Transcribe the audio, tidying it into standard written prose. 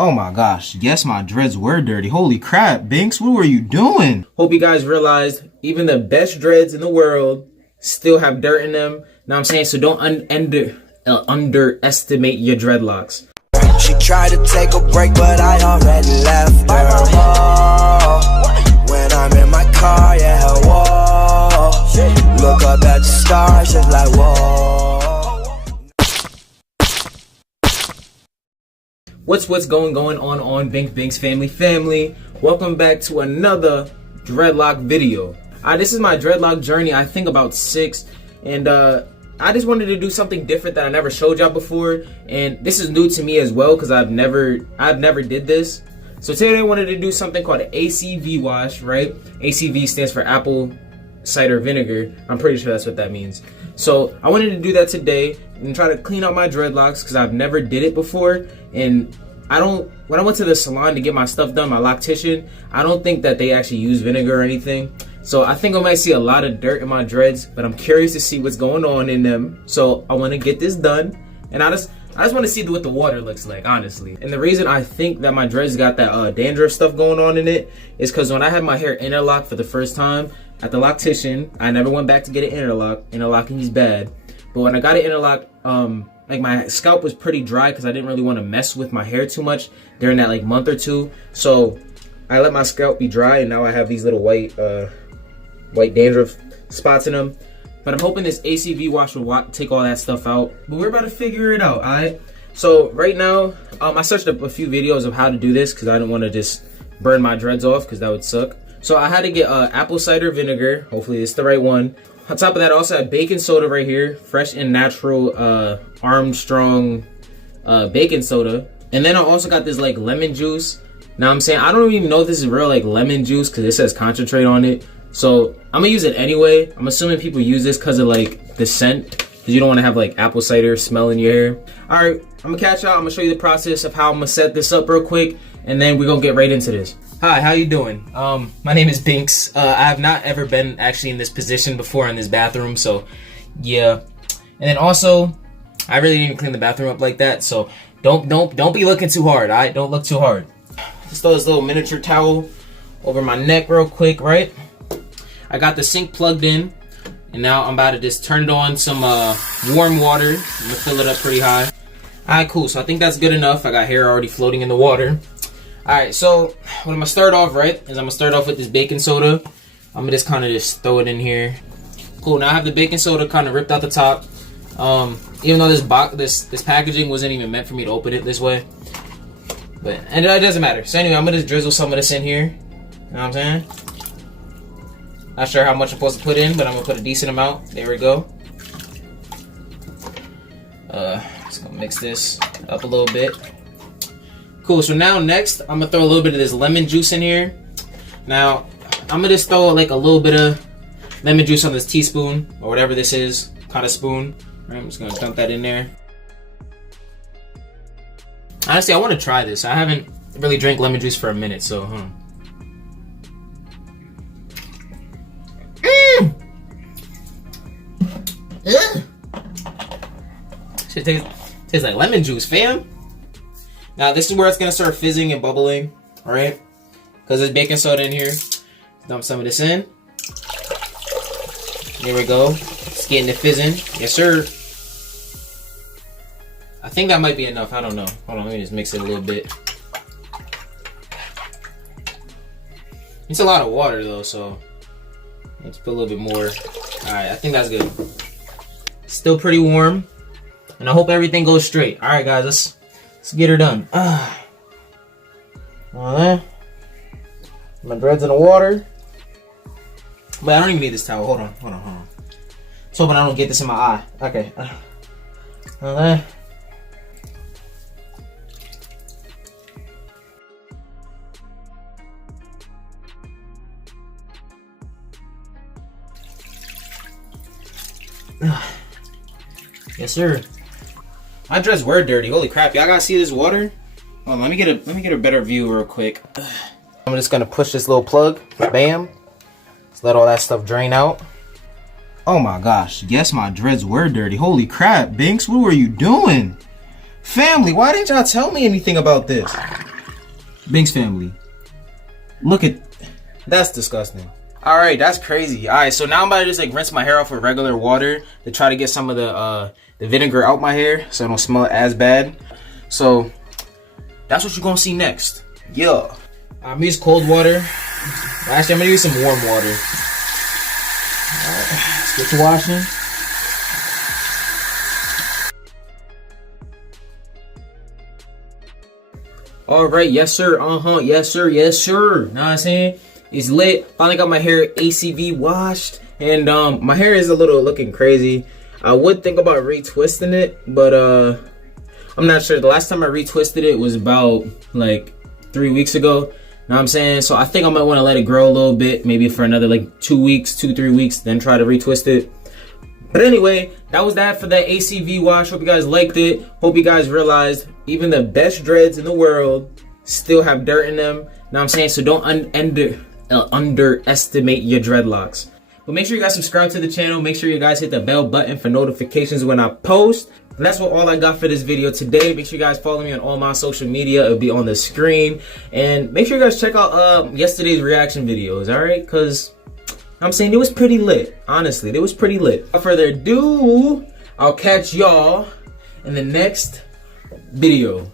Oh my gosh, yes, my dreads were dirty. Holy crap, Binx, what were you doing? Hope you guys realized even the best dreads in the world still have dirt in them. Know what I'm saying? So don't underestimate your dreadlocks. She tried to take a break, but I already left her. Oh, when I'm in my car, yeah, whoa. Look up at the stars, just like whoa. What's going on Binx family? Welcome back to another dreadlock video. This is my dreadlock journey, I think about 6, and I just wanted to do something different that I never showed y'all before, and this is new to me as well because I've never did this. So today I wanted to do something called an ACV wash, right? ACV stands for apple cider vinegar. I'm pretty sure that's what that means. So I wanted to do that today and try to clean up my dreadlocks because I've never did it before. And when I went to the salon to get my stuff done, my loctician, I don't think that they actually use vinegar or anything. So I think I might see a lot of dirt in my dreads, but I'm curious to see what's going on in them. So I want to get this done, and I just want to see what the water looks like, honestly. And the reason I think that my dreads got that dandruff stuff going on in it is because when I had my hair interlocked for the first time at the loctician, I never went back to get it interlocked. Interlocking is bad. But when I got it interlocked, like my scalp was pretty dry because I didn't really want to mess with my hair too much during that like month or two. So I let my scalp be dry, and now I have these little white dandruff spots in them. But I'm hoping this ACV wash will take all that stuff out. But we're about to figure it out, alright? So right now, I searched up a few videos of how to do this because I didn't want to just burn my dreads off because that would suck. So I had to get apple cider vinegar. Hopefully it's the right one. On top of that, I also have baking soda right here. Fresh and natural Armstrong baking soda. And then I also got this like lemon juice. Now I'm saying, I don't even know if this is real like lemon juice because it says concentrate on it. So I'm gonna use it anyway. I'm assuming people use this because of like the scent, because you don't want to have like apple cider smell in your hair. All right, I'm gonna catch y'all. I'm gonna show you the process of how I'm gonna set this up real quick, and then we're gonna get right into this. Hi, how you doing? My name is Binx. I have not ever been actually in this position before in this bathroom, so yeah. And then also, I really didn't clean the bathroom up like that, so don't be looking too hard. Alright, don't look too hard. Just throw this little miniature towel over my neck real quick, right? I got the sink plugged in, and now I'm about to just turn it on some warm water. I'm gonna fill it up pretty high. Alright, cool. So I think that's good enough. I got hair already floating in the water. Alright, so what I'm gonna start off, right, is I'm gonna start off with this baking soda. I'm gonna just kind of just throw it in here. Cool. Now I have the baking soda kind of ripped out the top. Even though this packaging wasn't even meant for me to open it this way, and it doesn't matter. So anyway, I'm gonna just drizzle some of this in here. You know what I'm saying? Not sure how much I'm supposed to put in, but I'm gonna put a decent amount. There we go. Just gonna mix this up a little bit. Cool. So now next, I'm gonna throw a little bit of this lemon juice in here. Now I'm gonna just throw like a little bit of lemon juice on this teaspoon or whatever this is, kind of spoon. All right, I'm just gonna dump that in there. Honestly, I want to try this. I haven't really drank lemon juice for a minute, so Shit tastes like lemon juice, fam. Now this is where it's gonna start fizzing and bubbling, all right? Because there's baking soda in here. Dump some of this in. There we go. It's getting it fizzing. Yes, sir. I think that might be enough. I don't know. Hold on, let me just mix it a little bit. It's a lot of water though, so let's put a little bit more. All right, I think that's good. Still pretty warm, and I hope everything goes straight. All right, guys, let's get her done. My dreads in the water, but I don't even need this towel. Hold on. Let's hope I don't get this in my eye. Okay. Yes, sir. My dreads were dirty. Holy crap! Y'all gotta see this water. Hold on, let me get a better view real quick. I'm just gonna push this little plug. Bam. Let's let all that stuff drain out. Oh my gosh! Yes, my dreads were dirty. Holy crap, Binx! What were you doing? Family, why didn't y'all tell me anything about this? Binx family, look at, that's disgusting. All right, that's crazy. All right, so now I'm about to just like rinse my hair off with regular water to try to get some of the vinegar out my hair so it don't smell as bad. So that's what you're gonna see next. Yeah. I'm using cold water. Actually, I'm gonna use some warm water. All right, let's get to washing. All right, yes sir, yes sir, yes sir. Know what I'm saying? It's lit. Finally got my hair ACV washed, and my hair is a little looking crazy. I would think about retwisting it, but I'm not sure. The last time I retwisted it was about like 3 weeks ago. Know what I'm saying? So I think I might want to let it grow a little bit, maybe for another like 2 weeks, 2-3 weeks, then try to retwist it. But anyway, that was that for that ACV wash. Hope you guys liked it. Hope you guys realized even the best dreads in the world still have dirt in them. Know what I'm saying? So don't underestimate your dreadlocks. But make sure you guys subscribe to the channel. Make sure you guys hit the bell button for notifications when I post. And that's all I got for this video today. Make sure you guys follow me on all my social media. It'll be on the screen. And make sure you guys check out yesterday's reaction videos, all right? Because I'm saying it was pretty lit. Honestly, it was pretty lit. Without further ado, I'll catch y'all in the next video.